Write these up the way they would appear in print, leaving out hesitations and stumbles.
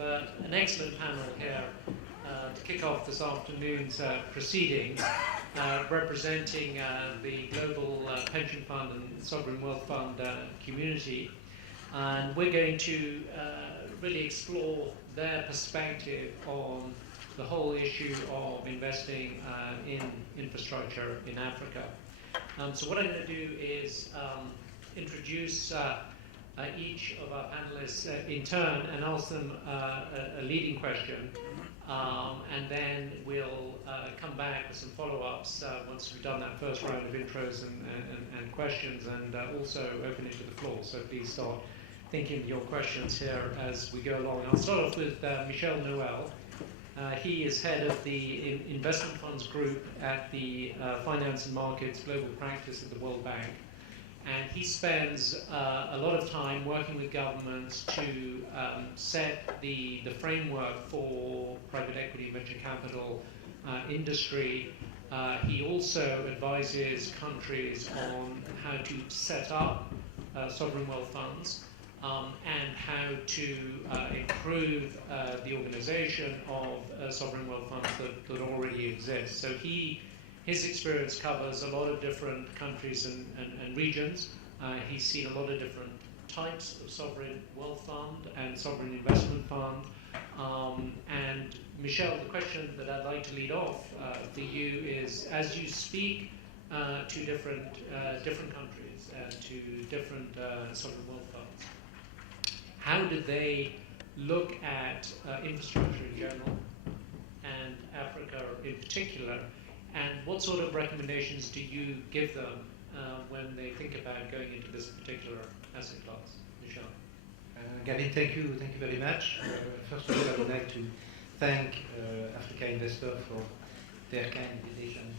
an excellent panel here to kick off this afternoon's proceeding, representing the Global Pension Fund and Sovereign Wealth Fund community. And we're going to really explore their perspective on the whole issue of investing in infrastructure in Africa. So what I'm going to do is introduce each of our panelists in turn and ask them a leading question, and then we'll come back with some follow-ups once we've done that first round of intros and questions, and also open it to the floor. So please start thinking of your questions here as we go along. I'll start off with Michel Noël. He is head of the investment funds group at the Finance and Markets Global Practice at the World Bank. And he spends a lot of time working with governments to set the framework for private equity, venture capital industry. He also advises countries on how to set up sovereign wealth funds and how to improve the organization of sovereign wealth funds that already exist. So his experience covers a lot of different countries and regions. He's seen a lot of different types of sovereign wealth fund and sovereign investment fund. And Michel, the question that I'd like to lead off for you is, as you speak to different countries and to different sovereign wealth funds, how do they look at infrastructure in general and Africa in particular? And what sort of recommendations do you give them when they think about going into this particular asset class? Michel. Gavin, thank you very much. First of all, I would like to thank Africa Investor for their kind invitation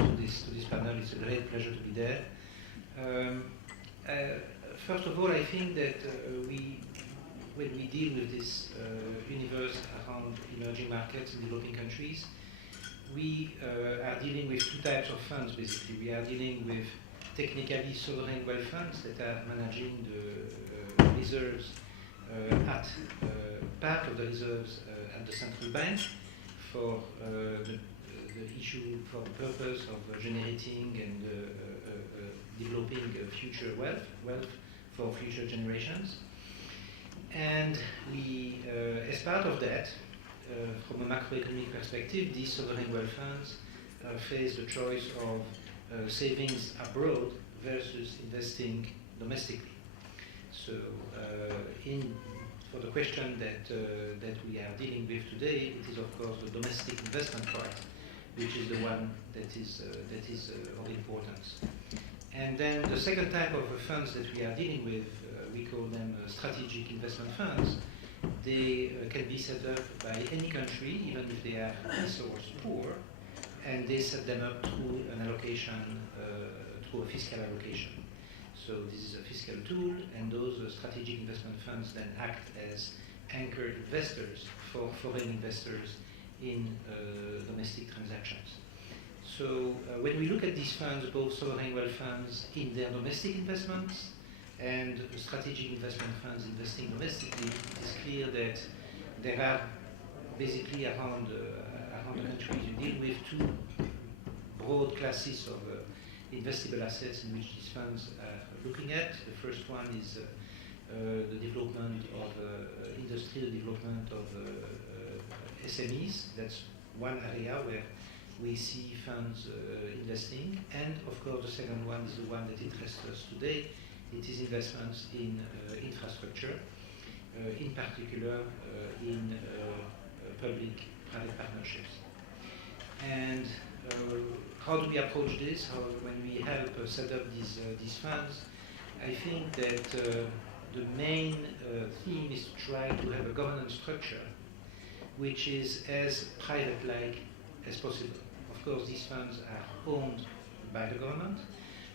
to this panel. It's a great pleasure to be there. First of all, I think that when we deal with this universe around emerging markets and developing countries, we are dealing with two types of funds, basically. We are dealing with technically sovereign wealth funds that are managing the reserves at part of the reserves at the central bank for the purpose of generating and developing future wealth for future generations. And we, as part of that, from a macroeconomic perspective, these sovereign wealth funds face the choice of savings abroad versus investing domestically. So, for the question that we are dealing with today, it is of course the domestic investment price, which is the one that is of importance. And then the second type of funds that we are dealing with, we call them strategic investment funds. They can be set up by any country, even if they are resource poor, and they set them up through an allocation, through a fiscal allocation. So this is a fiscal tool, and those strategic investment funds then act as anchor investors for foreign investors in domestic transactions. So when we look at these funds, both sovereign wealth funds in their domestic investments and strategic investment funds investing domestically, it is clear that there are basically around the countries you deal with two broad classes of investable assets in which these funds are looking at. The first one is the development of industrial development of SMEs. That's one area where we see funds investing. And of course, the second one is the one that interests us today. It is investments in infrastructure, in particular in public-private partnerships. And how do we approach this? When we help set up these funds, I think that the main theme is to try to have a governance structure which is as private-like as possible. Of course, these funds are owned by the government,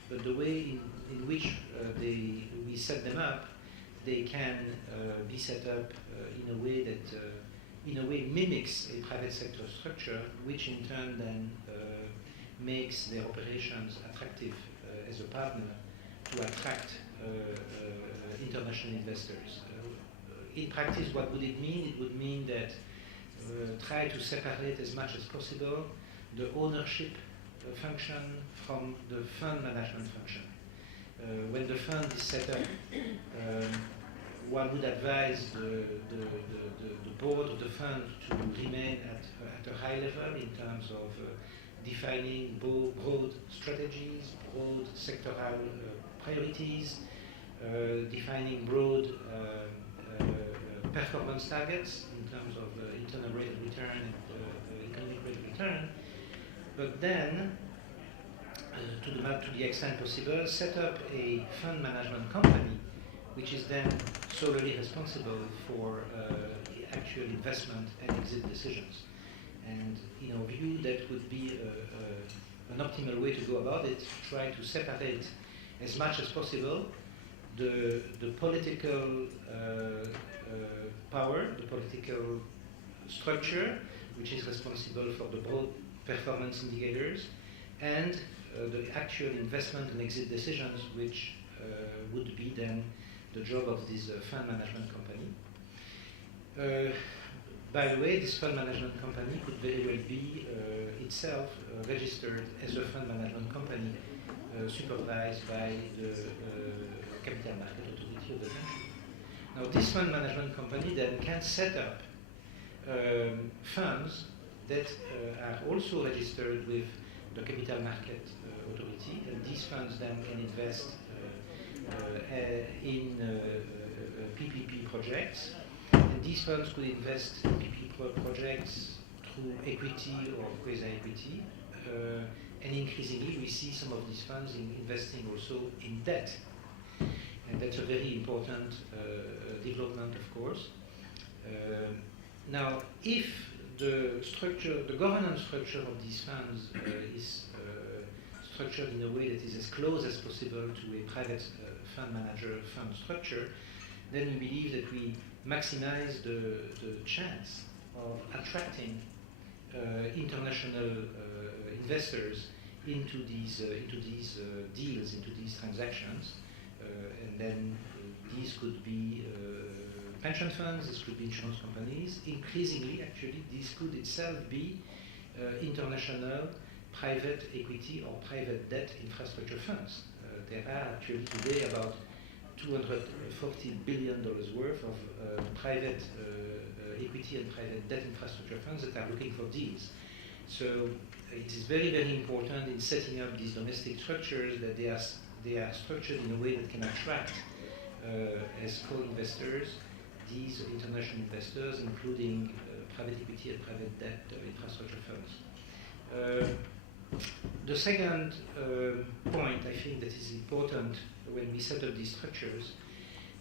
but the way in which we set them up, they can be set up in a way that mimics a private sector structure, which in turn then makes their operations attractive as a partner to attract international investors. in practice, what would it mean? It would mean that try to separate as much as possible the ownership function from the fund management function. When the fund is set up, one would advise the board of the fund to remain at a high level in terms of defining broad strategies, broad sectoral priorities, defining broad performance targets in terms of internal rate of return and economic rate of return, but then, to the extent possible, set up a fund management company which is then solely responsible for actual investment and exit decisions. And in our view, that would be an optimal way to go about it, try to separate as much as possible the political power, the political structure, which is responsible for the broad performance indicators, and the actual investment and exit decisions, which would be then the job of this fund management company. By the way, this fund management company could very well be itself registered as a fund management company supervised by the capital market authority of the country. Now, this fund management company then can set up funds that are also registered with the capital market authority, and these funds then can invest in PPP projects, and these funds could invest in PPP projects through equity or quasi-equity, and increasingly we see some of these funds investing also in debt, and that's a very important development, of course. Now, if the governance structure of these funds is structured in a way that is as close as possible to a private fund manager fund structure, then we believe that we maximize the chance of attracting international investors into these deals, into these transactions, and then these could be pension funds, this could be insurance companies. Increasingly, actually, this could itself be international private equity or private debt infrastructure funds. There are actually today about $240 billion worth of private equity and private debt infrastructure funds that are looking for deals. So it is very, very important in setting up these domestic structures that they are structured in a way that can attract as co-investors these international investors, including private equity and private debt infrastructure funds. The second point I think that is important when we set up these structures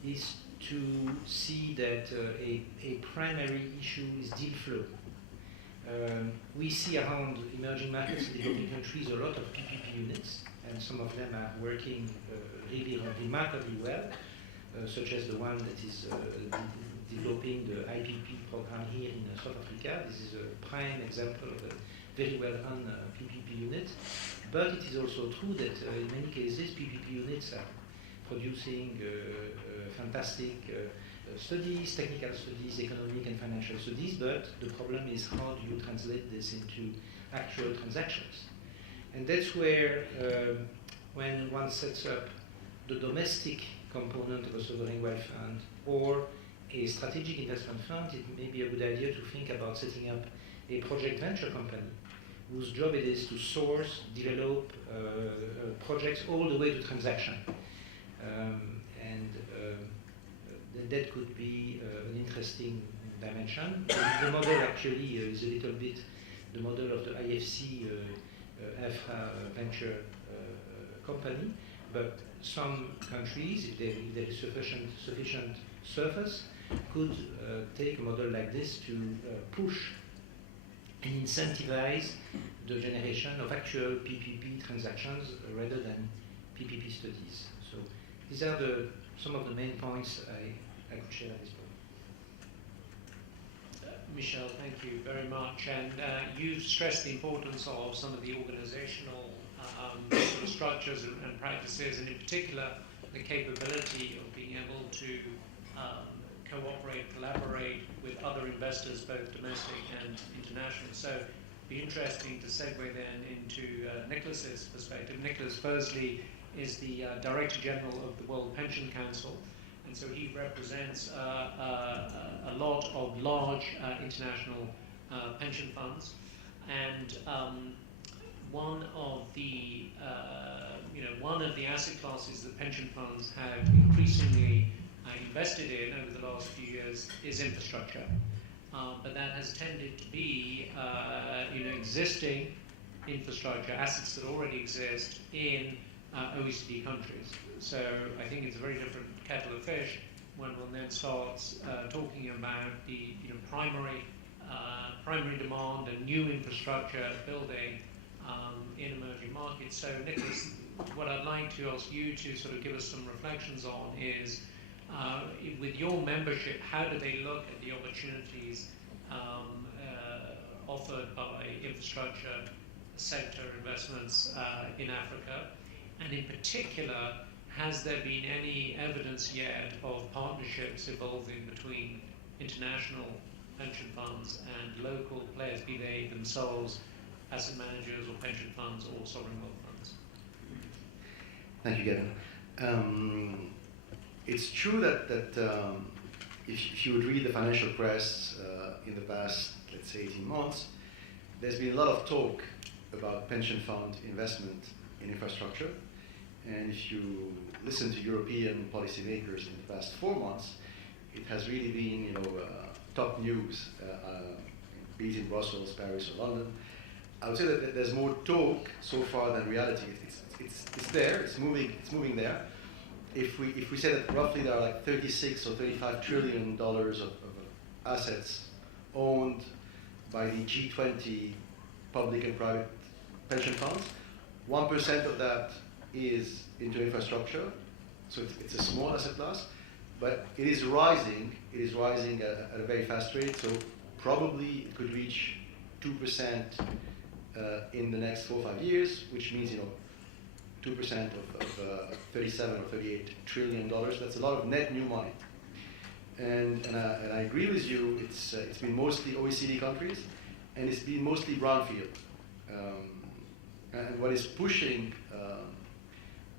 is to see that a primary issue is deal flow. We see around emerging markets and developing countries a lot of PPP units, and some of them are working really remarkably well, such as the one that is developing the IPP program here in South Africa. This is a prime example of a very well-run PPP unit. But it is also true that in many cases PPP units are producing fantastic studies, technical studies, economic and financial studies, but the problem is how do you translate this into actual transactions? And that's where when one sets up the domestic component of a sovereign wealth fund or a strategic investment fund, it may be a good idea to think about setting up a project venture company whose job it is to source, develop projects all the way to transaction. That could be an interesting dimension. The model actually is a little bit the model of the IFC Infra Venture company, but some countries, if there is sufficient surface, could take a model like this to push and incentivize the generation of actual PPP transactions rather than PPP studies. So these are some of the main points I could share at this point. Michel, thank you very much. And you've stressed the importance of some of the organizational sort of structures and practices, and in particular the capability of being able to cooperate, collaborate with other investors, both domestic and international. So it'd be interesting to segue then into Nicholas's perspective. Nicholas firstly is the Director General of the World Pension Council, and so he represents a lot of large international pension funds, and one of the asset classes that pension funds have increasingly invested in over the last few years is infrastructure, but that has tended to be existing infrastructure assets that already exist in OECD countries. So I think it's a very different kettle of fish when one then starts talking about the primary demand and new infrastructure building in emerging markets. So Nicholas, what I'd like to ask you to sort of give us some reflections on is, with your membership, how do they look at the opportunities offered by infrastructure sector investments in Africa? And in particular, has there been any evidence yet of partnerships evolving between international pension funds and local players, be they themselves asset managers or pension funds or sovereign wealth funds? Thank you, Gavin. It's true that if you would read the financial press in the past, let's say 18 months, there's been a lot of talk about pension fund investment in infrastructure. And if you listen to European policymakers in the past 4 months, it has really been, top news, be it in Brussels, Paris, or London. I would say that there's more talk so far than reality. It's there. It's moving there. If we say that roughly there are like 36 or 35 trillion dollars of assets owned by the G20 public and private pension funds, 1% of that is into infrastructure, so it's a small asset class, but it is rising. It is rising at a very fast rate. So probably it could reach 2% in the next 4 or 5 years, which means 2% of 37 or 38 trillion dollars. That's a lot of net new money. And I agree with you. It's been mostly OECD countries, and it's been mostly brownfield. And what is pushing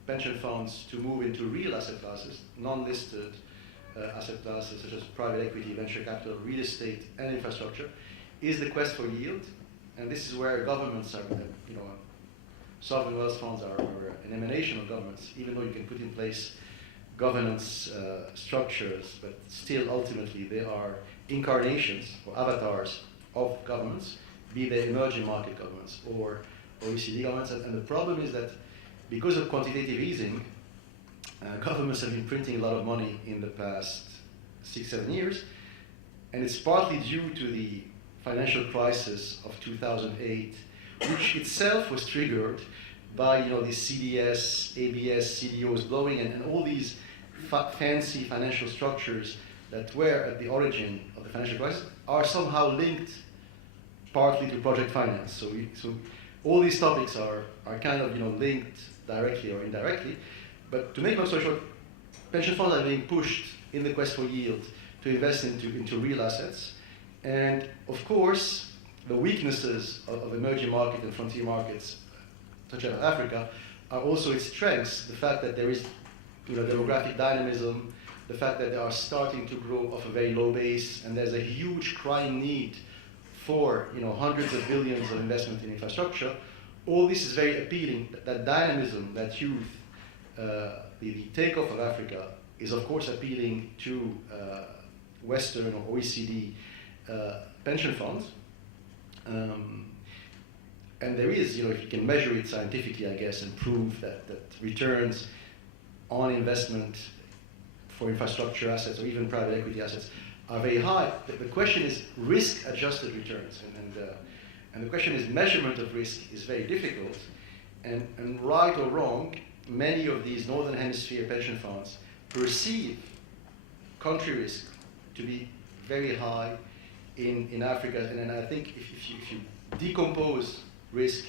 pension funds to move into real asset classes, non-listed asset classes such as private equity, venture capital, real estate, and infrastructure, is the quest for yield. And this is where governments are, sovereign wealth funds are an emanation of governments, even though you can put in place governance structures, but still ultimately they are incarnations or avatars of governments, be they emerging market governments or OECD governments. And the problem is that because of quantitative easing, governments have been printing a lot of money in the past 6-7 years, and it's partly due to the financial crisis of 2008, which itself was triggered by these CDS, ABS, CDOs blowing, and all these fancy financial structures that were at the origin of the financial crisis are somehow linked partly to project finance. So all these topics are kind of linked directly or indirectly. But to make long story short, pension funds are being pushed in the quest for yield to invest into real assets. And of course, the weaknesses of emerging market and frontier markets, such as Africa, are also its strengths. The fact that there is demographic dynamism, the fact that they are starting to grow off a very low base, and there's a huge crying need for hundreds of billions of investment in infrastructure. All this is very appealing. That dynamism, that youth, the takeoff of Africa is of course appealing to Western or OECD pension funds. And there is, if you can measure it scientifically, I guess, and prove that returns on investment for infrastructure assets or even private equity assets are very high. The question is risk-adjusted returns, and the question is measurement of risk is very difficult. And right or wrong, many of these Northern Hemisphere pension funds perceive country risk to be very high in Africa. And I think if you decompose risk,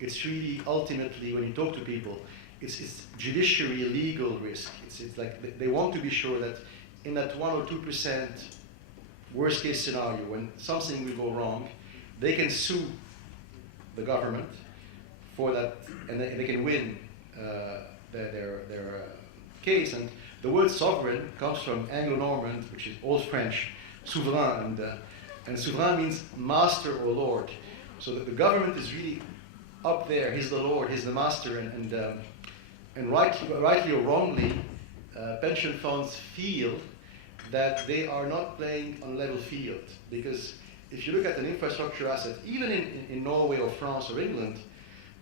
it's really ultimately, when you talk to people, it's judiciary legal risk. It's like they want to be sure that in that 1 or 2% worst case scenario, when something will go wrong, they can sue the government for that, and they can win their case. And the word sovereign comes from Anglo-Norman, which is Old French, souverain, and souverain means master or lord. So that the government is really up there. He's the lord, he's the master, and rightly or wrongly, pension funds feel that they are not playing on a level field. Because if you look at an infrastructure asset, even in Norway or France or England,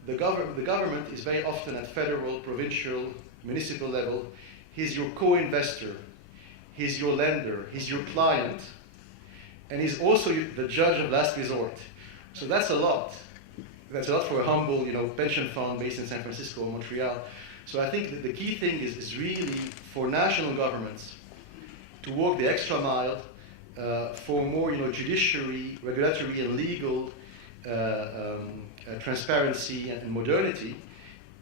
the government is very often at federal, provincial, municipal level. He's your co-investor, he's your lender, he's your client, and he's also the judge of last resort. So that's a lot. That's a lot for a humble, pension fund based in San Francisco or Montreal. So I think that the key thing is really for national governments to walk the extra mile for more, judiciary, regulatory, and legal transparency and modernity.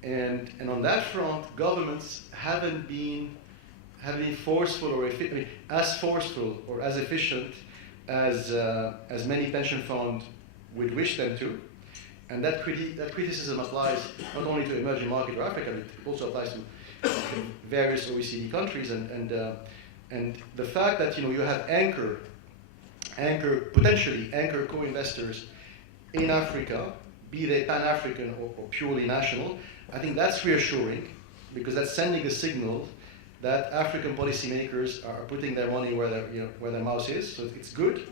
And on that front, governments haven't been forceful or as forceful or as efficient as many pension funds would wish them to. And that criticism applies not only to emerging market or Africa, it also applies to various OECD countries. And the fact that you have potentially anchor co-investors in Africa, be they Pan-African or purely national, I think that's reassuring, because that's sending a signal that African policymakers are putting their money where their mouth is. So it's good.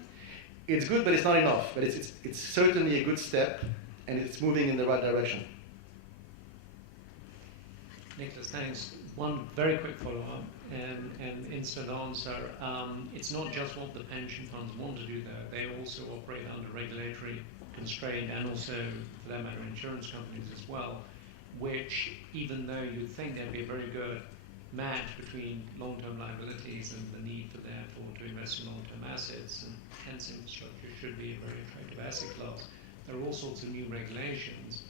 It's good, but it's not enough. But it's certainly a good step, and it's moving in the right direction. Nicholas, thanks. One very quick follow-up and instant answer. It's not just what the pension funds want to do there. They also operate under regulatory constraint, and also, for that matter, insurance companies as well, which, even though you think there'd be a very good match between long-term liabilities and the need for, therefore, to invest in long-term assets, and hence infrastructure should be a very attractive asset class, there are all sorts of new regulations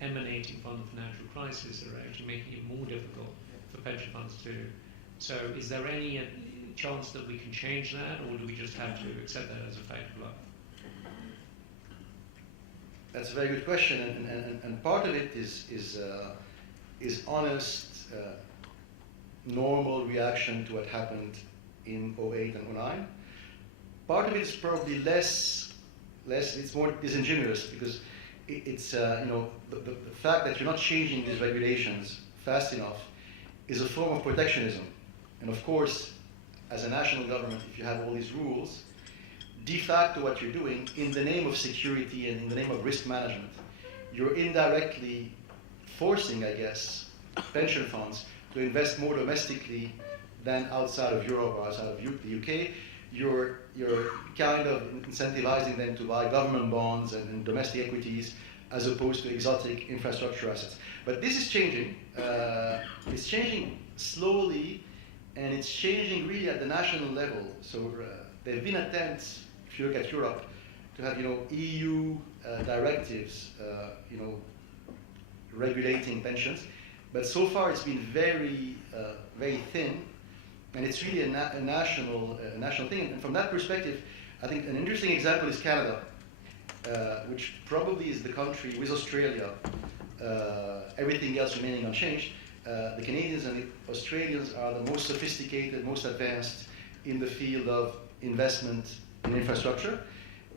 emanating from the financial crisis that are actually making it more difficult for pension funds to. So is there any chance that we can change that, or do we just have to accept that as a fact of life? That's a very good question, and part of it is honest, normal reaction to what happened in 2008 and 2009. Part of it is probably less. It's more disingenuous, because it's the fact that you're not changing these regulations fast enough is a form of protectionism. And of course, as a national government, if you have all these rules, de facto what you're doing, in the name of security and in the name of risk management, you're indirectly forcing, I guess, pension funds to invest more domestically than outside of Europe or outside of the UK. You're kind of incentivizing them to buy government bonds and domestic equities as opposed to exotic infrastructure assets. But this is changing. It's changing slowly, and it's changing really at the national level. So there have been attempts, if you look at Europe, to have EU directives, regulating pensions, but so far it's been very thin, and it's really a national thing. And from that perspective, I think an interesting example is Canada, which probably is the country with Australia, everything else remaining unchanged. The Canadians and the Australians are the most sophisticated, most advanced in the field of investment in infrastructure.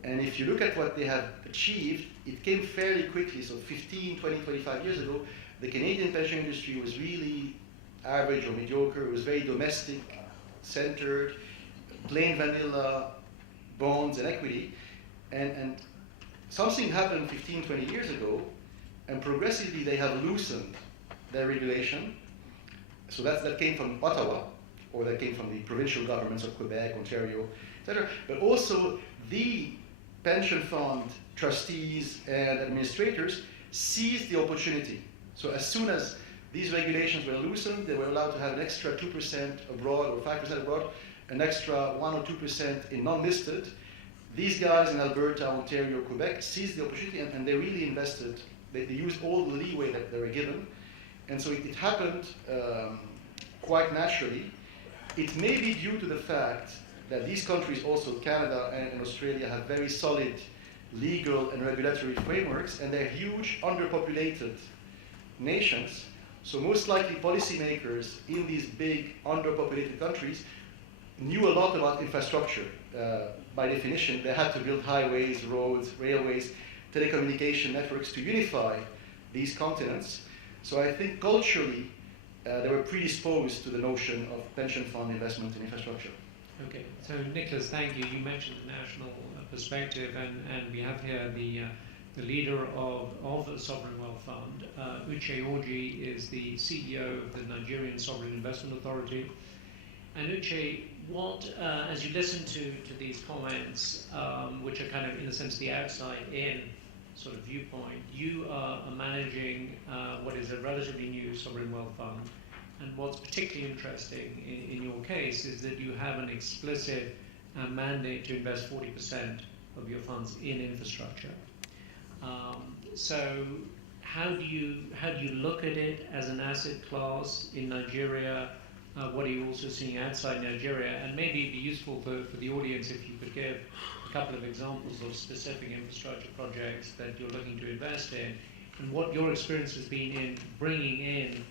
And if you look at what they have achieved, it came fairly quickly. So 15, 20, 25 years ago, the Canadian pension industry was really average or mediocre. It was very domestic, centered, plain vanilla bonds and equity. And something happened 15, 20 years ago, and progressively they have loosened their regulation. So that came from Ottawa, or that came from the provincial governments of Quebec, Ontario, etc. But also the pension fund trustees and administrators seized the opportunity. So as soon as these regulations were loosened, they were allowed to have an extra 2% abroad or 5% abroad, an extra 1 or 2% in non-listed. These guys in Alberta, Ontario, Quebec seized the opportunity, and they really invested. They used all the leeway that they were given. And so it happened quite naturally. it may be due to the fact that these countries, also Canada and Australia, have very solid legal and regulatory frameworks, and they're huge, underpopulated nations. So most likely policymakers in these big, underpopulated countries knew a lot about infrastructure. By definition, they had to build highways, roads, railways, telecommunication networks to unify these continents. So I think culturally, they were predisposed to the notion of pension fund investment in infrastructure. Okay, so Nicholas, thank you. You mentioned the national perspective, and we have here the leader of the Sovereign Wealth Fund. Uche Orji is the CEO of the Nigerian Sovereign Investment Authority. And Uche, what, as you listen to these comments, which are kind of, in a sense, the outside-in sort of viewpoint, you are managing what is a relatively new sovereign wealth fund. And what's particularly interesting in your case is that you have an explicit mandate to invest 40% of your funds in infrastructure. So how do you look at it as an asset class in Nigeria? What are you also seeing outside Nigeria? And maybe it'd be useful for the audience if you could give a couple of examples of specific infrastructure projects that you're looking to invest in, and what your experience has been in bringing in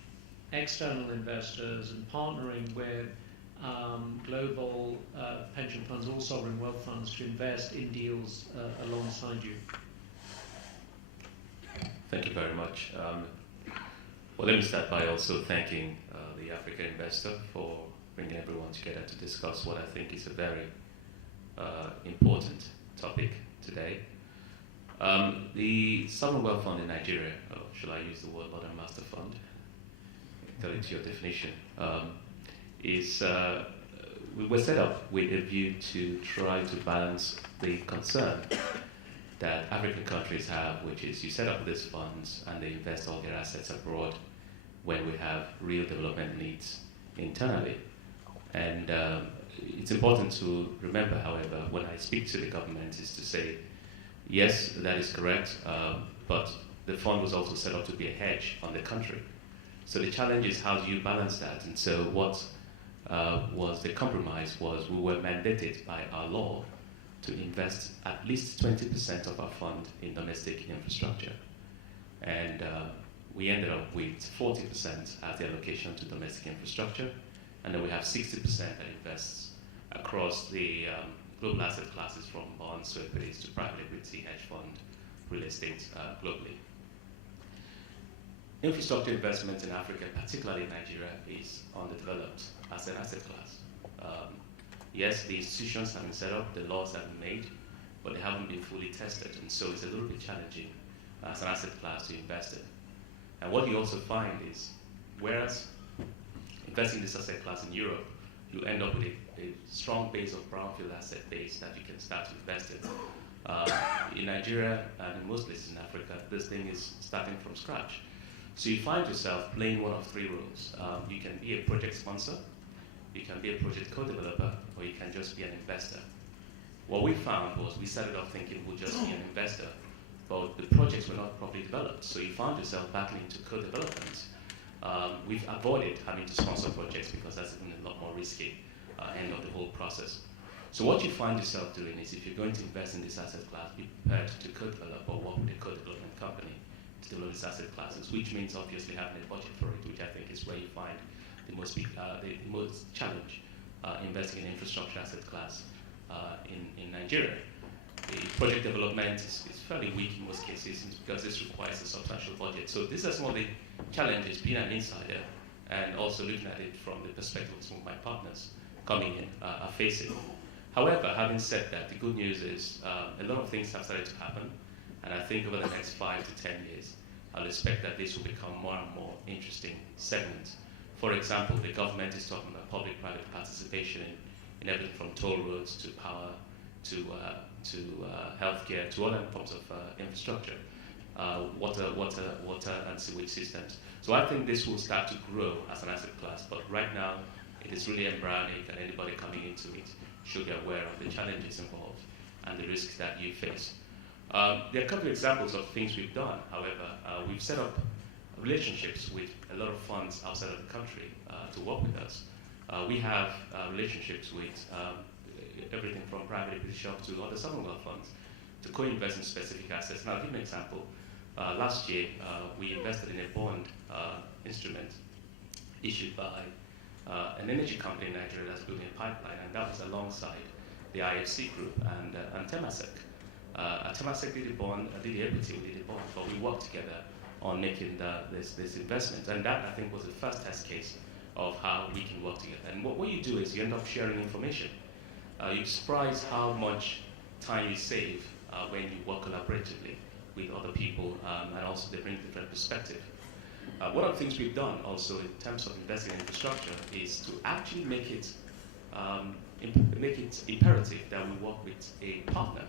external investors and partnering with global pension funds or sovereign wealth funds to invest in deals alongside you. Thank you very much. Well, let me start by also thanking the African investor for bringing everyone together to discuss what I think is a very important topic today. The Sovereign Wealth Fund in Nigeria, or shall I use the word Modern Master Fund, according to your definition, we were set up with a view to try to balance the concern that African countries have, which is you set up these funds and they invest all their assets abroad when we have real development needs internally. And it's important to remember, however, when I speak to the government, is to say, yes, that is correct, but the fund was also set up to be a hedge on the country. So the challenge is, how do you balance that? And so what was the compromise was we were mandated by our law to invest at least 20% of our fund in domestic infrastructure. And we ended up with 40% as the allocation to domestic infrastructure, and then we have 60% that invests across the global asset classes, from bonds to equities to private equity, hedge fund, real estate globally. Infrastructure investment in Africa, particularly Nigeria, is underdeveloped as an asset class. Yes, the institutions have been set up, the laws have been made, but they haven't been fully tested, and so it's a little bit challenging as an asset class to invest in. And what you also find is, whereas investing in this asset class in Europe, you end up with a strong base of brownfield asset base that you can start to invest in. In Nigeria and in most places in Africa, this thing is starting from scratch. So you find yourself playing one of three roles. You can be a project sponsor, you can be a project co-developer, or you can just be an investor. What we found was we started off thinking we'll just be an investor, but the projects were not properly developed. So you found yourself battling to co-development. We've avoided having to sponsor projects because that's been a lot more risky end of the whole process. So what you find yourself doing is, if you're going to invest in this asset class, be prepared to co-develop or work with a co-development company to develop these asset classes, which means obviously having a budget for it, which I think is where you find the most challenge investing in infrastructure asset class in Nigeria. The project development is fairly weak in most cases because this requires a substantial budget. So these are some of the challenges being an insider and also looking at it from the perspective of some of my partners coming in are facing. However, having said that, the good news is a lot of things have started to happen, and I think over the next 5 to 10 years, I'll expect that this will become more and more interesting segments. For example, the government is talking about public-private participation in everything from toll roads to power to healthcare to other forms of infrastructure, water and sewage systems. So I think this will start to grow as an asset class, but right now it is really embryonic, and anybody coming into it should be aware of the challenges involved and the risks that you face. There are a couple of examples of things we've done. However, we've set up relationships with a lot of funds outside of the country to work with us. We have relationships with everything from private equity shops to other sovereign wealth funds to co-invest in specific assets. Now, I'll give you an example. Last year, we invested in a bond instrument issued by an energy company in Nigeria that's building a pipeline, and that was alongside the IFC group and Temasek. Temasek did the bond, did the equity, we did the bond, but we worked together on making this investment, and that, I think, was the first test case of how we can work together. And what you do is you end up sharing information. You're surprised how much time you save when you work collaboratively with other people, and also they bring different perspective. One of the things we've done also in terms of investing in infrastructure is to actually make it imperative that we work with a partner.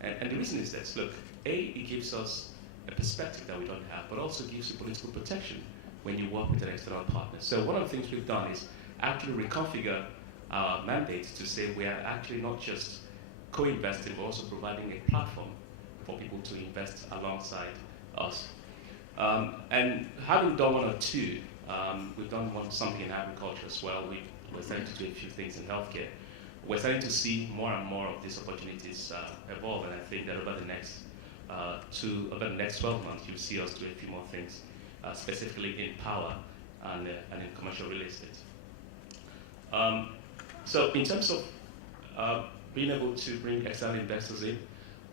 And the reason is this: look, it gives us a perspective that we don't have, but also gives you political protection when you work with an external partner. So one of the things we've done is actually reconfigure our mandate to say we are actually not just co-investing, but also providing a platform for people to invest alongside us. And having done one or two, we've done something in agriculture as well. We're starting to do a few things in healthcare. We're starting to see more and more of these opportunities evolve, and I think that over the next 12 months, you'll see us do a few more things, specifically in power and in commercial real estate. So in terms of being able to bring external investors in,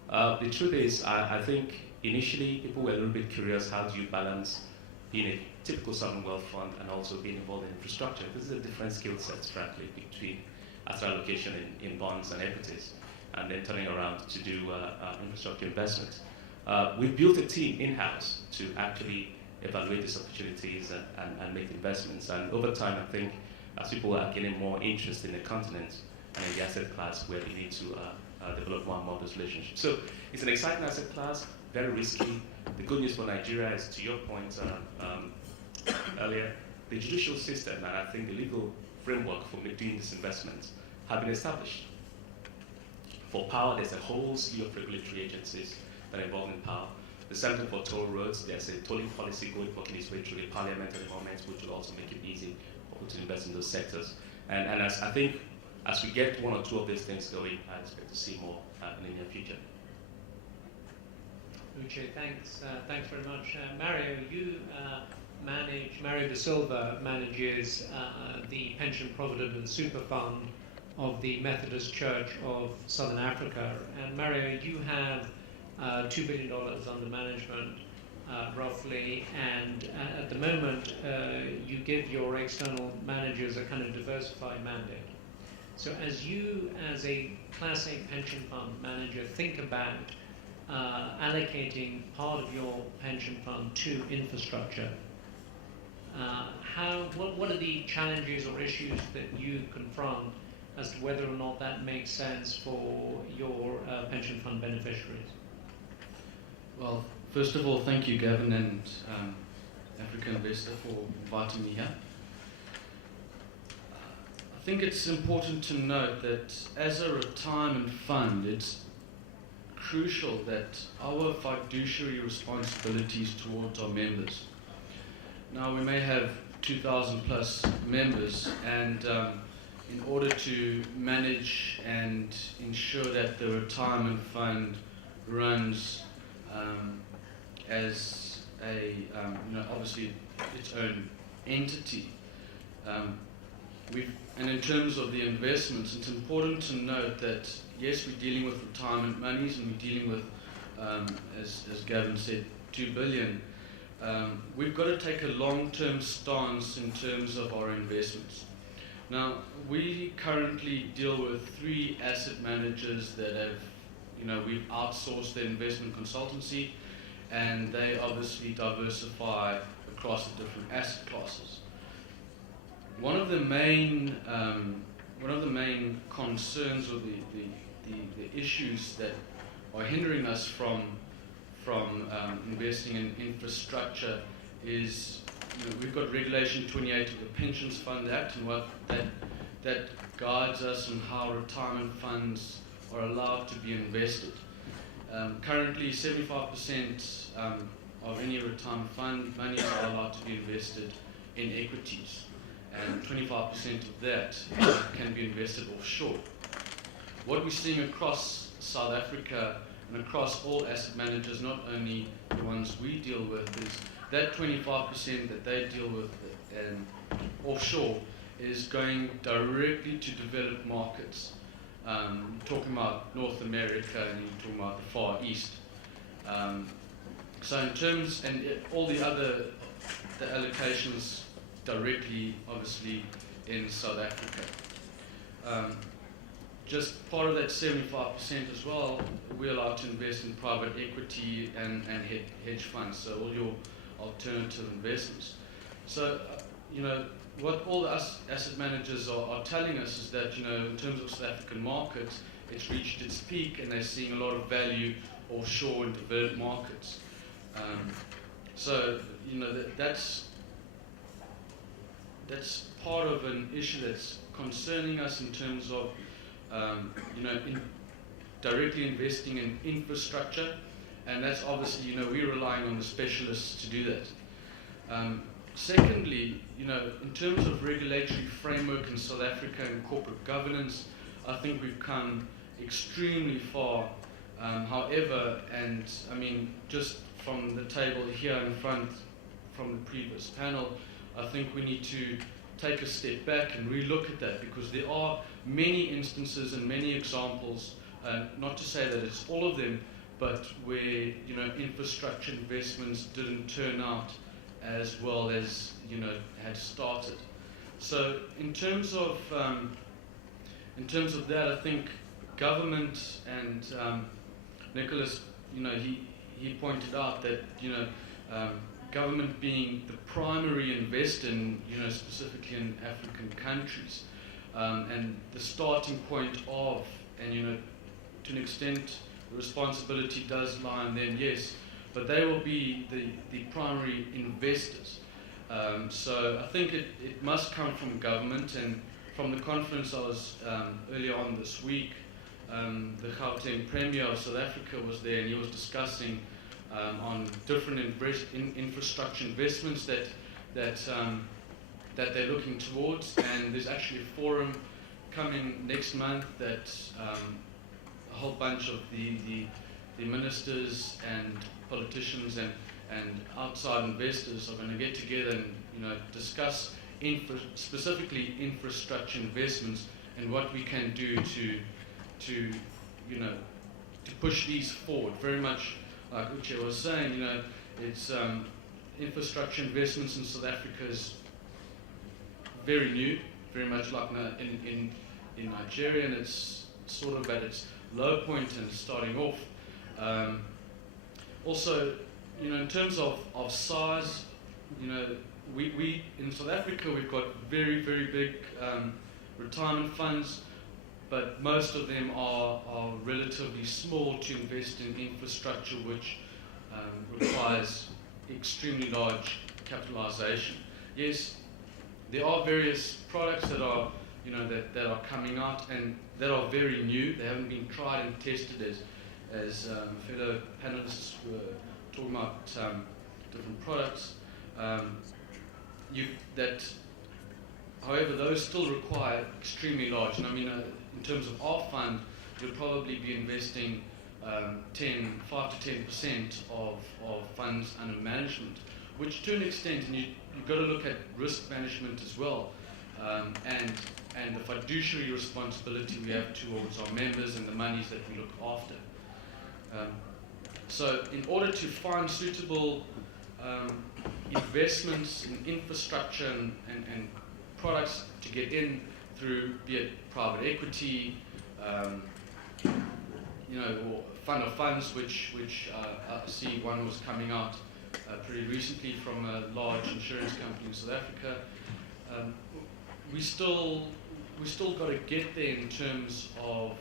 the truth is, I think initially people were a little bit curious, how do you balance being a typical sovereign wealth fund and also being involved in infrastructure? This is a different skill set, frankly, between asset allocation in bonds and equities, and then turning around to do infrastructure investment. We've built a team in-house to actually evaluate these opportunities and make investments. And over time, I think as people are getting more interest in the continent and in the asset class, where we need to develop more and more of those relationships. So it's an exciting asset class, very risky. The good news for Nigeria is, to your point earlier, the judicial system and I think the legal framework for doing these investments have been established. For power, there's a whole slew of regulatory agencies that are involved in power. The Center for Toll Roads, there's a tolling policy working its way through the parliament at the moment, which will also make it easy for people to invest in those sectors. And I think as we get one or two of these things going, I expect to see more in the near future. Uche, thanks very much. Mario, you Mario da Silva manages the Pension Provident and Super Fund of the Methodist Church of Southern Africa. And Mario, you have $2 billion under management, roughly, and at the moment you give your external managers a kind of diversified mandate. So as you, as a classic pension fund manager, think about allocating part of your pension fund to infrastructure, what are the challenges or issues that you confront as to whether or not that makes sense for your pension fund beneficiaries? Well, first of all, thank you, Gavin and Africa Investor, for inviting me here. I think it's important to note that as a retirement fund, it's crucial that our fiduciary responsibilities towards our members. Now, we may have 2,000 plus members, and in order to manage and ensure that the retirement fund runs as a, obviously its own entity, and in terms of the investments, it's important to note that yes, we're dealing with retirement monies, and we're dealing with, as Gavin said, $2 billion. We've got to take a long-term stance in terms of our investments. Now, we currently deal with 3 asset managers that have, we've outsourced their investment consultancy, and they obviously diversify across the different asset classes. One of the main concerns or the issues that are hindering us from investing in infrastructure is, we've got Regulation 28 of the Pensions Fund Act, and what that guides us on how retirement funds are allowed to be invested. Currently, 75% of any retirement fund money are allowed to be invested in equities. and 25% of that can be invested offshore. What we're seeing across South Africa and across all asset managers, not only the ones we deal with, is that 25% that they deal with offshore is going directly to developed markets. Talking about North America and you're talking about the Far East. So in terms, and all the other the allocations directly, obviously, in South Africa. Just part of that 75% as well, we're allowed to invest in private equity and hedge funds, so all your alternative investments. So, what all the asset managers are telling us is that, in terms of South African markets, it's reached its peak and they're seeing a lot of value offshore in developed markets. So, that's part of an issue that's concerning us in terms of, directly investing in infrastructure, and that's obviously, we're relying on the specialists to do that. Secondly, in terms of regulatory framework in South Africa and corporate governance, I think we've come extremely far. However, and I mean, just from the table here in front, from the previous panel, I think we need to take a step back and relook at that, because there are many instances and many examples, not to say that it's all of them, but where infrastructure investments didn't turn out as well as had started. So in terms of that, I think government and Nicholas, he pointed out that government being the primary investor in specifically in African countries, and the starting point of, and to an extent the responsibility does lie on them, yes, but they will be the primary investors. So I think it must come from government, and from the conference I was earlier on this week, the Gauteng Premier of South Africa was there, and he was discussing on different infrastructure investments that they're looking towards, and there's actually a forum coming next month that a whole bunch of the ministers and politicians and outside investors are going to get together and discuss specifically infrastructure investments and what we can do to push these forward. Very much like Uche was saying, it's infrastructure investments in South Africa is very new, very much like in Nigeria, and it's sort of at its low point and starting off. Also, in terms of size, we in South Africa we've got very, very big retirement funds, but most of them are relatively small to invest in infrastructure, which requires extremely large capitalization. Yes, there are various products that are that are coming out and that are very new. They haven't been tried and tested as fellow panelists were talking about different products. However, those still require extremely large. And I mean, in terms of our fund, you'll probably be investing 5 to 10% of funds under management, which to an extent, and you've got to look at risk management as well, and the fiduciary responsibility we have towards our members and the monies that we look after. So in order to find suitable investments in infrastructure and products to get in through, be it private equity, or fund of funds, which I see one was coming out pretty recently from a large insurance company in South Africa. We still got to get there in terms of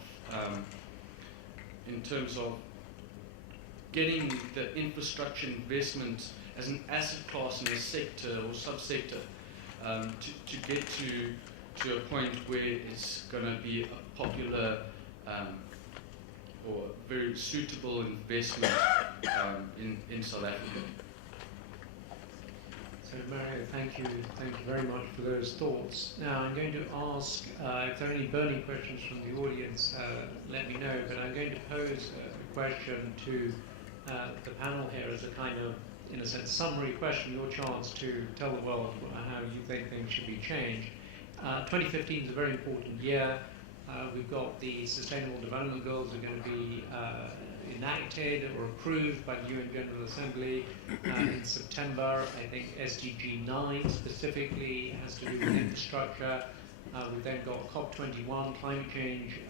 getting the infrastructure investment as an asset class in a sector or subsector to get to a point where it's going to be a popular or very suitable investment in South Africa. So Mario, Thank you very much for those thoughts. Now I'm going to ask if there are any burning questions from the audience. Let me know. But I'm going to pose a question to the panel here as a kind of, in a sense, summary question. Your chance to tell the world how you think things should be changed. 2015 is a very important year. We've got the Sustainable Development Goals are going to be enacted or approved by the UN General Assembly in September. I think SDG 9 specifically has to do with infrastructure. We've then got COP21 climate change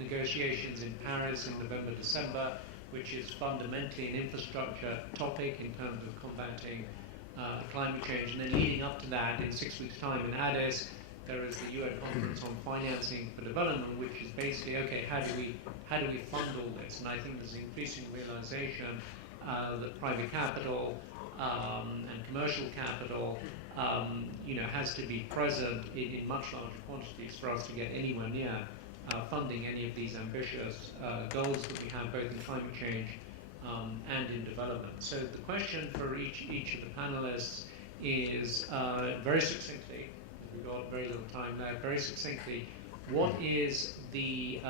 negotiations in Paris in November, December, which is fundamentally an infrastructure topic in terms of combating climate change. And then leading up to that, in 6 weeks' time in Addis, there is the UN Conference on Financing for Development, which is basically, okay, how do we fund all this? And I think there's an increasing realization that private capital and commercial capital, has to be present in much larger quantities for us to get anywhere near funding any of these ambitious goals that we have both in climate change and in development. So the question for each of the panelists is very succinctly. We've got very little time now. Very succinctly, what is the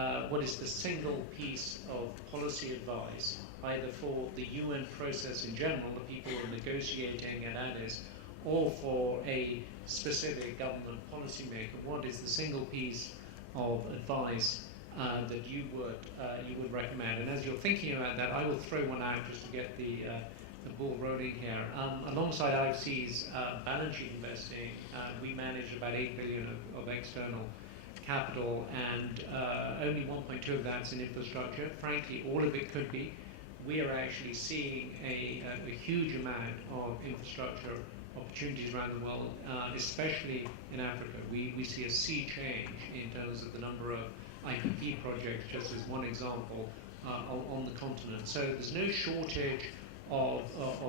single piece of policy advice, either for the UN process in general, the people who are negotiating at Addis, or for a specific government policymaker? What is the single piece of advice that you would recommend? And as you're thinking about that, I will throw one out just to get the ball rolling here. Alongside IFC's balance sheet investing, we manage about 8 billion of external capital, and only 1.2 of that's in infrastructure. Frankly, all of it could be. We are actually seeing a huge amount of infrastructure opportunities around the world, especially in Africa. We see a sea change in terms of the number of IPP projects, just as one example, on the continent. So there's no shortage of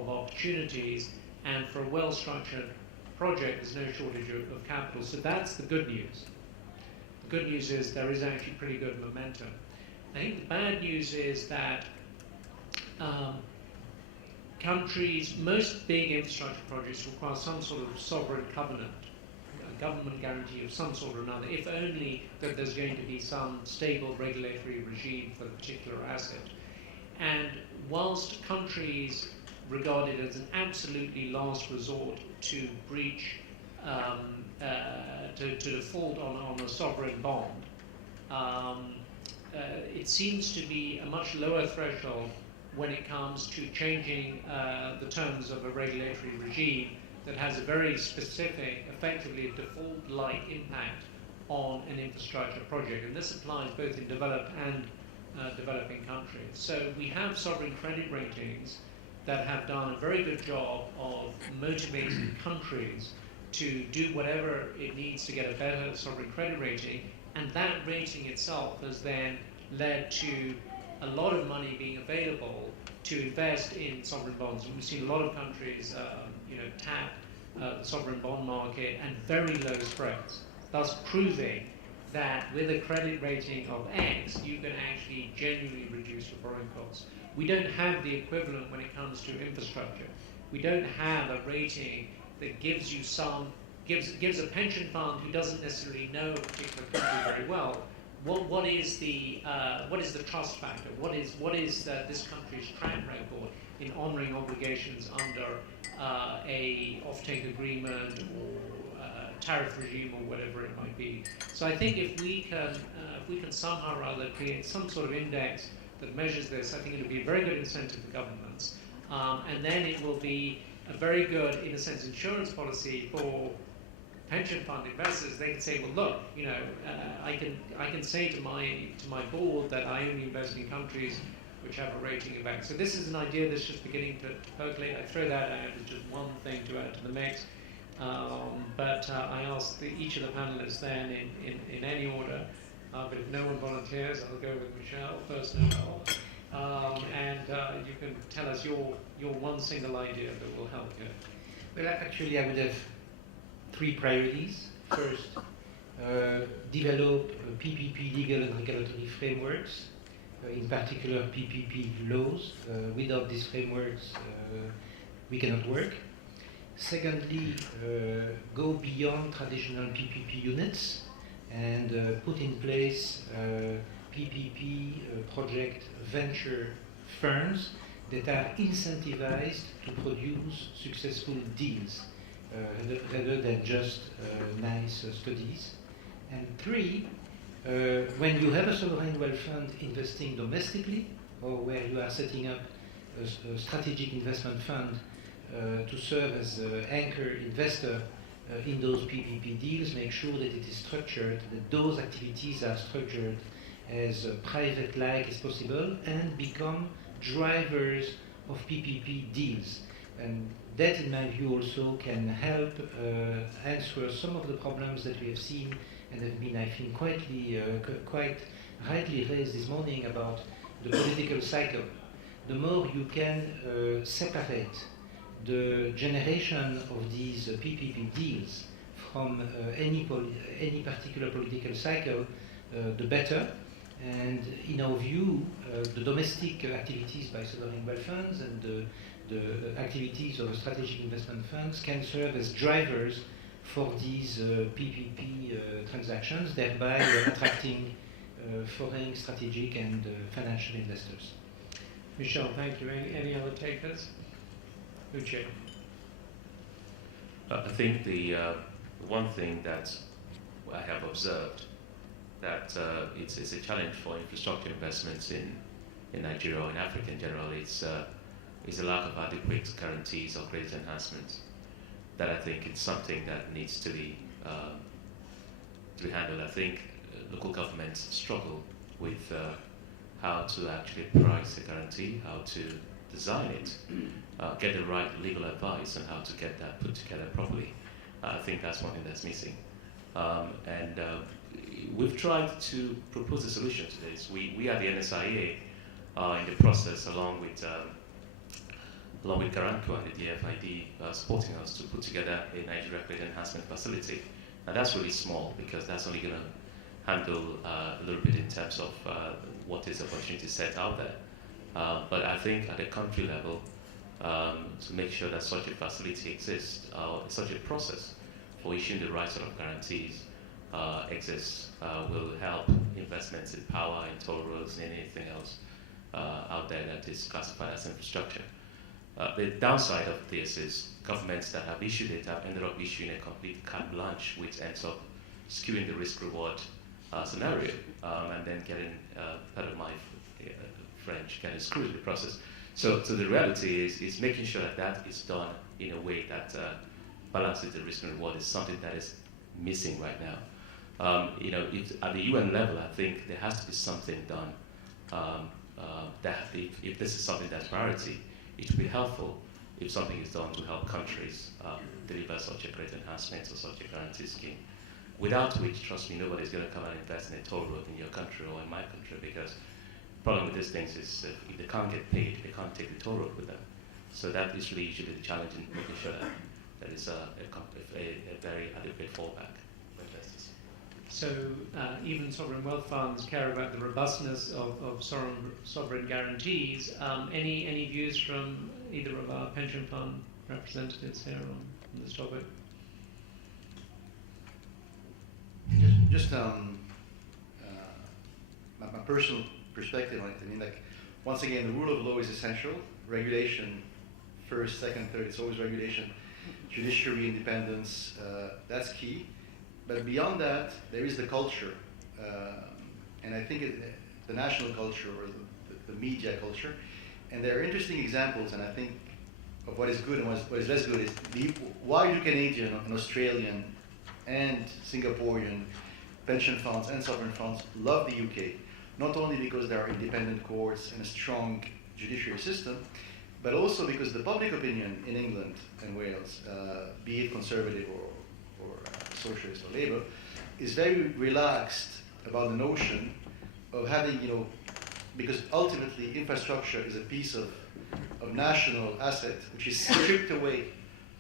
opportunities, and for a well-structured project, there's no shortage of capital. So that's the good news. The good news is there is actually pretty good momentum. I think the bad news is that countries, most big infrastructure projects require some sort of sovereign covenant, a government guarantee of some sort or another, if only that there's going to be some stable regulatory regime for the particular asset. And whilst countries regard it as an absolutely last resort to breach, to default on a sovereign bond, it seems to be a much lower threshold when it comes to changing the terms of a regulatory regime that has a very specific, effectively a default-like impact on an infrastructure project. And this applies both in developed and developing countries. So we have sovereign credit ratings that have done a very good job of motivating countries to do whatever it needs to get a better sovereign credit rating, and that rating itself has then led to a lot of money being available to invest in sovereign bonds. And we've seen a lot of countries tap the sovereign bond market and very low spreads, thus proving that with a credit rating of X, you can actually genuinely reduce your borrowing costs. We don't have the equivalent when it comes to infrastructure. We don't have a rating that gives you gives a pension fund who doesn't necessarily know a particular country very well, what is the trust factor? What is this country's track record in honouring obligations under a offtake agreement or tariff regime or whatever it might be? So I think if we can somehow or other create some sort of index that measures this, I think it'll be a very good incentive for governments, and then it will be a very good, in a sense, insurance policy for pension fund investors. They can say, well, look, I can say to my board that I only invest in countries which have a rating of X. So this is an idea that's just beginning to percolate. I throw that out as just one thing to add to the mix. But I ask each of the panelists then in any order. But if no one volunteers, I'll go with Michelle first. And you can tell us your one single idea that will help you. Well, actually, I would have 3 priorities. First, develop PPP legal and regulatory frameworks, in particular PPP laws. Without these frameworks, we cannot work. Secondly, go beyond traditional PPP units and put in place PPP project venture firms that are incentivized to produce successful deals rather than just nice studies. And three, when you have a sovereign wealth fund investing domestically, or where you are setting up a strategic investment fund to serve as an anchor investor in those PPP deals, make sure that it is structured, that those activities are structured as private-like as possible and become drivers of PPP deals. And that, in my view, also can help answer some of the problems that we have seen and have been, I think, quite rightly raised this morning about the political cycle. The more you can separate the generation of these PPP deals from any particular political cycle, the better. And in our view, the domestic activities by sovereign wealth funds and the activities of strategic investment funds can serve as drivers for these PPP transactions, thereby attracting foreign strategic and financial investors. Michel, thank you. Any other takers? Uche. I think the one thing that I have observed that it's a challenge for infrastructure investments in Nigeria or in Africa in general. It's a lack of adequate guarantees or credit enhancements. That I think it's something that needs to be handled. I think local governments struggle with how to actually price a guarantee, how to design it, get the right legal advice on how to get that put together properly. I think that's one thing that's missing. And we've tried to propose a solution to this. We at the NSIA are in the process, along with Garanco and the DFID supporting us to put together a Nigeria Credit Enhancement Facility. And that's really small because that's only going to handle a little bit in terms of what is the opportunity set out there. But I think at the country level, to make sure that such a facility exists, such a process for issuing the right sort of guarantees exists, will help investments in power, in toll roads, and anything else out there that is classified as infrastructure. The downside of this is governments that have issued it have ended up issuing a complete carte blanche, which ends up skewing the risk-reward scenario, and then getting, pardon my French, kind of screwed in the process. So the reality is making sure that is done in a way that balances the risk and reward is something that is missing right now. At the UN level, I think there has to be something done. That if this is something that's priority, it would be helpful if something is done to help countries deliver such a credit enhancement or such a guarantee scheme. Without which, trust me, nobody's going to come and invest in a toll road in your country or in my country, because the problem with these things is if they can't get paid, they can't take the toll road with them. So that is really usually the challenge in making sure that there is a very adequate fallback for investors. So even sovereign wealth funds care about the robustness of sovereign guarantees. Any views from either of our pension fund representatives here on this topic? Just my personal perspective on it. I mean, like, once again, the rule of law is essential. Regulation, first, second, third, it's always regulation. Judiciary independence, that's key. But beyond that, there is the culture. And I think the national culture or the media culture. And there are interesting examples, and I think of what is good and what is less good is why do Canadian and Australian and Singaporean pension funds and sovereign funds love the UK, not only because there are independent courts and a strong judiciary system, but also because the public opinion in England and Wales, be it conservative or socialist or Labour, is very relaxed about the notion of having, because ultimately infrastructure is a piece of national asset which is stripped away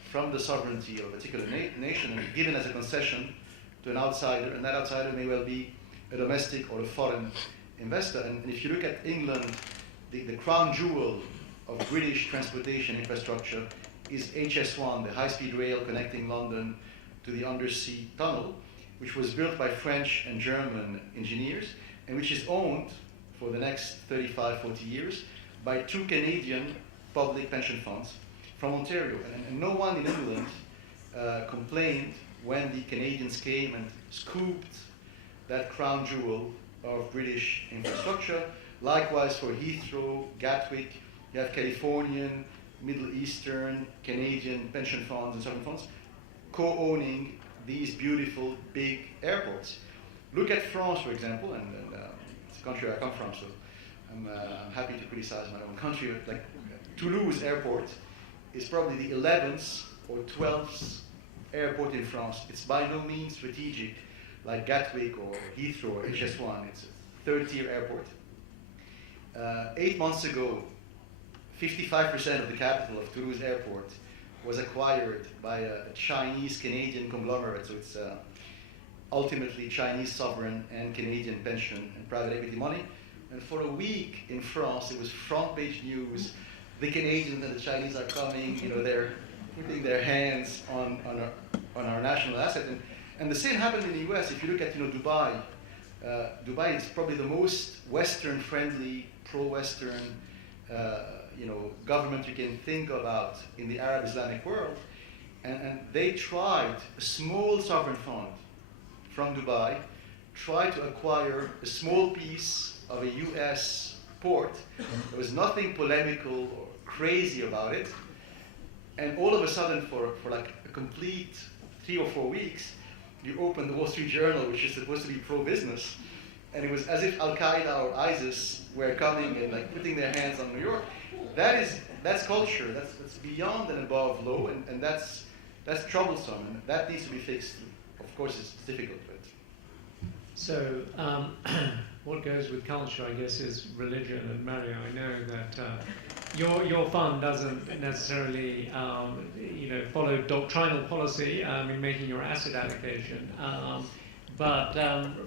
from the sovereignty of a particular nation and given as a concession to an outsider, and that outsider may well be a domestic or a foreign investor. And if you look at England, the crown jewel of British transportation infrastructure is HS1, the high-speed rail connecting London to the undersea tunnel, which was built by French and German engineers, and which is owned for the next 35, 40 years by 2 Canadian public pension funds from Ontario. And no one in England complained when the Canadians came and scooped that crown jewel of British infrastructure. Likewise for Heathrow, Gatwick, you have Californian, Middle Eastern, Canadian pension funds and sovereign funds co-owning these beautiful big airports. Look at France, for example, and it's a country where I come from, so I'm happy to criticize my own country. But like Toulouse Airport is probably the 11th or 12th airport in France. It's by no means strategic like Gatwick or Heathrow or HS1. It's a 3rd-tier airport. 8 months ago, 55% of the capital of Toulouse Airport was acquired by a Chinese-Canadian conglomerate, so it's ultimately Chinese sovereign and Canadian pension and private equity money. And for a week in France, it was front-page news. The Canadians and the Chinese are coming. You know, they're putting their hands on our national asset. And the same happened in the US. If you look at Dubai, Dubai is probably the most Western-friendly, pro-Western government you can think about in the Arab Islamic world. And they tried, a small sovereign fund from Dubai, tried to acquire a small piece of a US port. There was nothing polemical or crazy about it. And all of a sudden, for like a complete 3 or 4 weeks, you open the Wall Street Journal, which is supposed to be pro-business, and it was as if Al-Qaeda or ISIS were coming and like putting their hands on New York. That's culture. That's beyond and above law, and that's troublesome, and that needs to be fixed. Of course, it's difficult, but. So, what goes with culture, I guess, is religion. And Mario, I know that your fund doesn't necessarily, follow doctrinal policy in making your asset allocation. But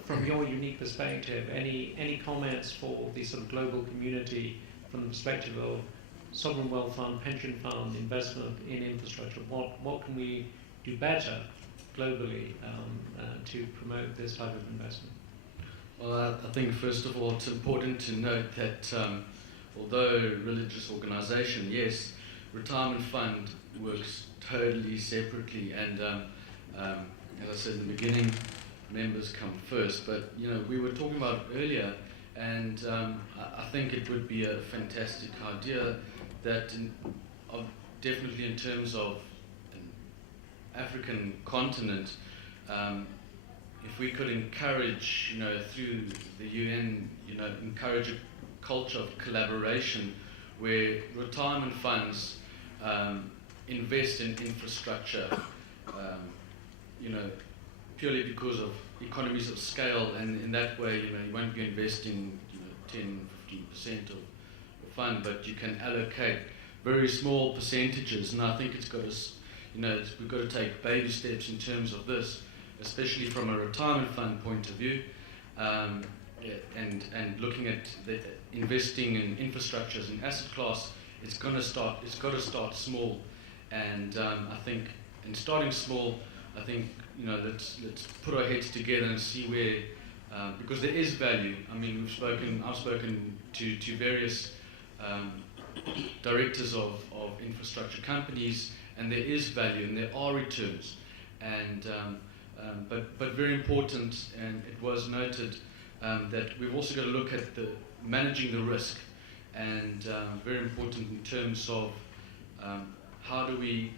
from your unique perspective, any comments for the sort of global community from the perspective of sovereign wealth fund, pension fund, investment in infrastructure? What can we do better globally to promote this type of investment? Well, I think first of all it's important to note that although religious organisation, yes, retirement fund works totally separately, and as I said in the beginning, members come first. But we were talking about earlier, and I think it would be a fantastic idea that definitely in terms of an African continent, if we could encourage, through the UN, encourage a culture of collaboration where retirement funds invest in infrastructure, purely because of economies of scale, and in that way, you won't be investing 10-15% of the fund, but you can allocate very small percentages, and I think it's got to, we've got to take baby steps in terms of this, especially from a retirement fund point of view, and looking at the investing in infrastructure as an asset class. It's got to start small, and I think in starting small, I think let's put our heads together and see where, because there is value. I mean, I've spoken to various directors of infrastructure companies, and there is value and there are returns, and but very important, and it was noted that we've also got to look at the managing the risk, and very important in terms of how do we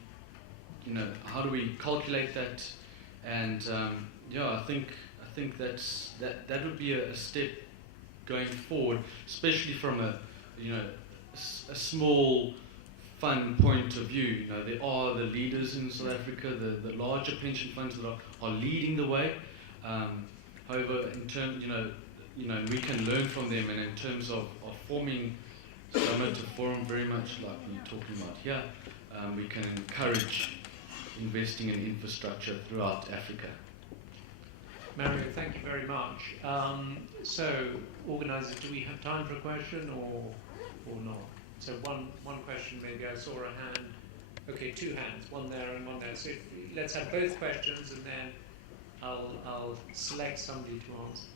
calculate that, and I think that would be a step going forward, especially from a small fund point of view. There are the leaders in South Africa, the larger pension funds that are leading the way. However, in terms, we can learn from them, and in terms of forming similar to forum, very much like we're talking about here, we can encourage investing in infrastructure throughout Africa. Mario, thank you very much. So, organisers, do we have time for a question or not? So one question maybe. I saw a hand. Okay. Okay, two hands, one there and one there. So let's have both questions, and then I'll select somebody to answer.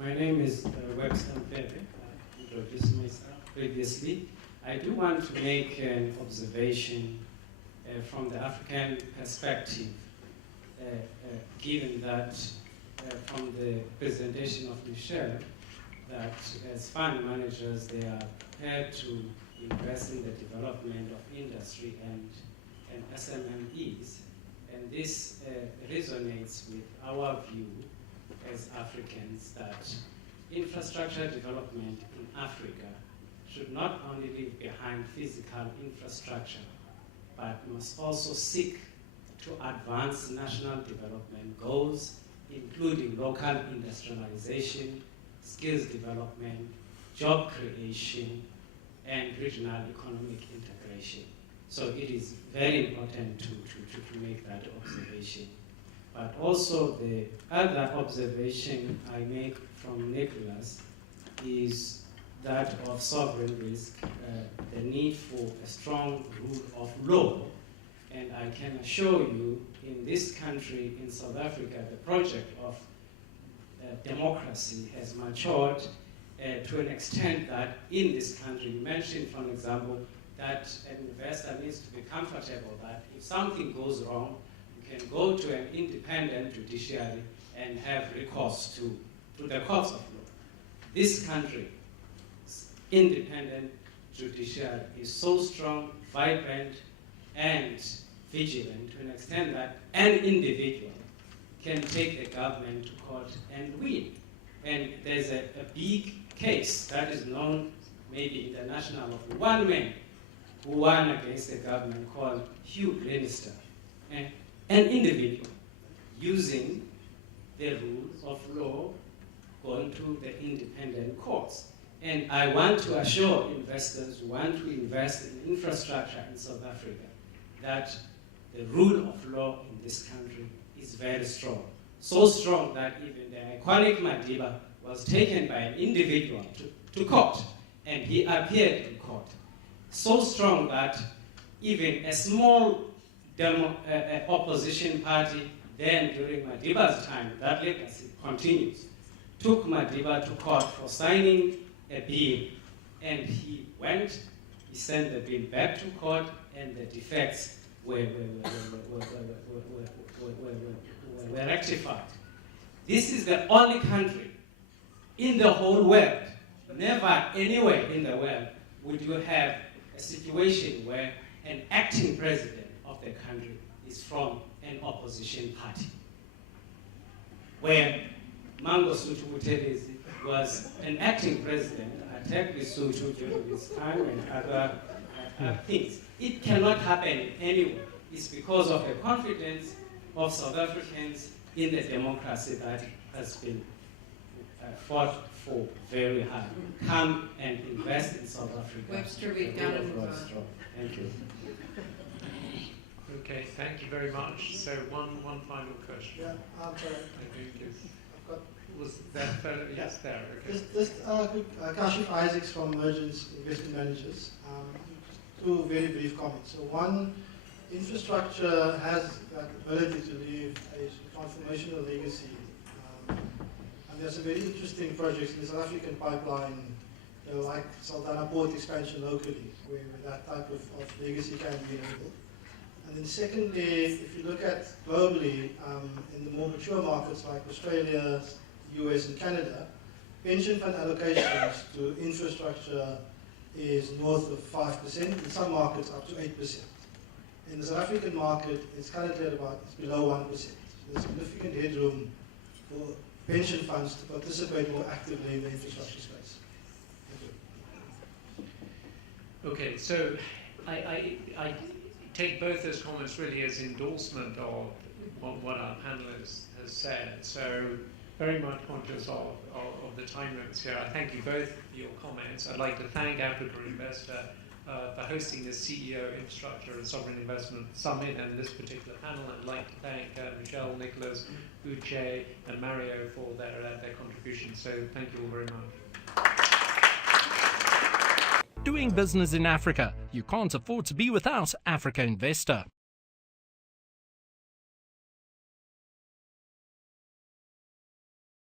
My name is Webster Mpele. I introduced myself previously. I do want to make an observation from the African perspective, given that from the presentation of Michelle, that as fund managers, they are prepared to invest in the development of industry and SMMEs. And this resonates with our view as Africans that infrastructure development in Africa should not only leave behind physical infrastructure, but must also seek to advance national development goals, including local industrialization, skills development, job creation, and regional economic integration. So it is very important to make that observation. But also the other observation I make from Nicholas is that of sovereign risk, the need for a strong rule of law. And I can assure you, in this country, in South Africa, the project of democracy has matured to an extent that in this country, you mentioned, for example, that an investor needs to be comfortable that if something goes wrong, you can go to an independent judiciary and have recourse to the courts of law. This country's independent judiciary is so strong, vibrant, and vigilant to an extent that an individual can take the government to court and win. And there's a big case that is known maybe international of one man who won against the government called Hugh Glenister. And an individual using the rules of law going to the independent courts. And I want to assure investors who want to invest in infrastructure in South Africa that the rule of law in this country is very strong. So strong that even the iconic Madiba was taken by an individual to court, and he appeared in court. So strong that even a small opposition party, then during Madiba's time, that legacy continues, took Madiba to court for signing a bill, and he went, he sent the bill back to court, and the defects were rectified. This is the only country in the whole world, never anywhere in the world would you have a situation where an acting president of the country is from an opposition party. Where Mangosuthu Buthelezi was an acting president, attacked Lesotho during his time and other things. It cannot happen anywhere. It's because of the confidence of South Africans in the democracy that has been fought for very hard. Come and invest in South Africa. Webster, we've got to move on. Thank you. Okay, thank you very much. So one final question. Yeah, I think is, I've got was that fellow? Yes, there. Okay. just Kashif Isaacs from Mergence Investment Managers. Two very brief comments. So one, infrastructure has the ability to leave a transformational legacy. And there's some very interesting projects in the South African pipeline, like Saldanha Port expansion locally, where that type of legacy can be enabled. And then secondly, if you look at globally, in the more mature markets like Australia, US and Canada, pension fund allocations to infrastructure is north of 5%, in some markets up to 8%. In the South African market, it's currently at it's below 1%. So there's significant headroom for pension funds to participate more actively in the infrastructure space. Thank you. Okay, so I take both those comments really as endorsement of what our panelists has said. So very much conscious of the time limits here. I thank you both for your comments. I'd like to thank Africa Investor for hosting this CEO Infrastructure and Sovereign Investment Summit and this particular panel. I'd like to thank Michelle, Nicholas, Uche, and Mario for their contributions. So thank you all very much. Doing business in Africa. You can't afford to be without Africa Investor.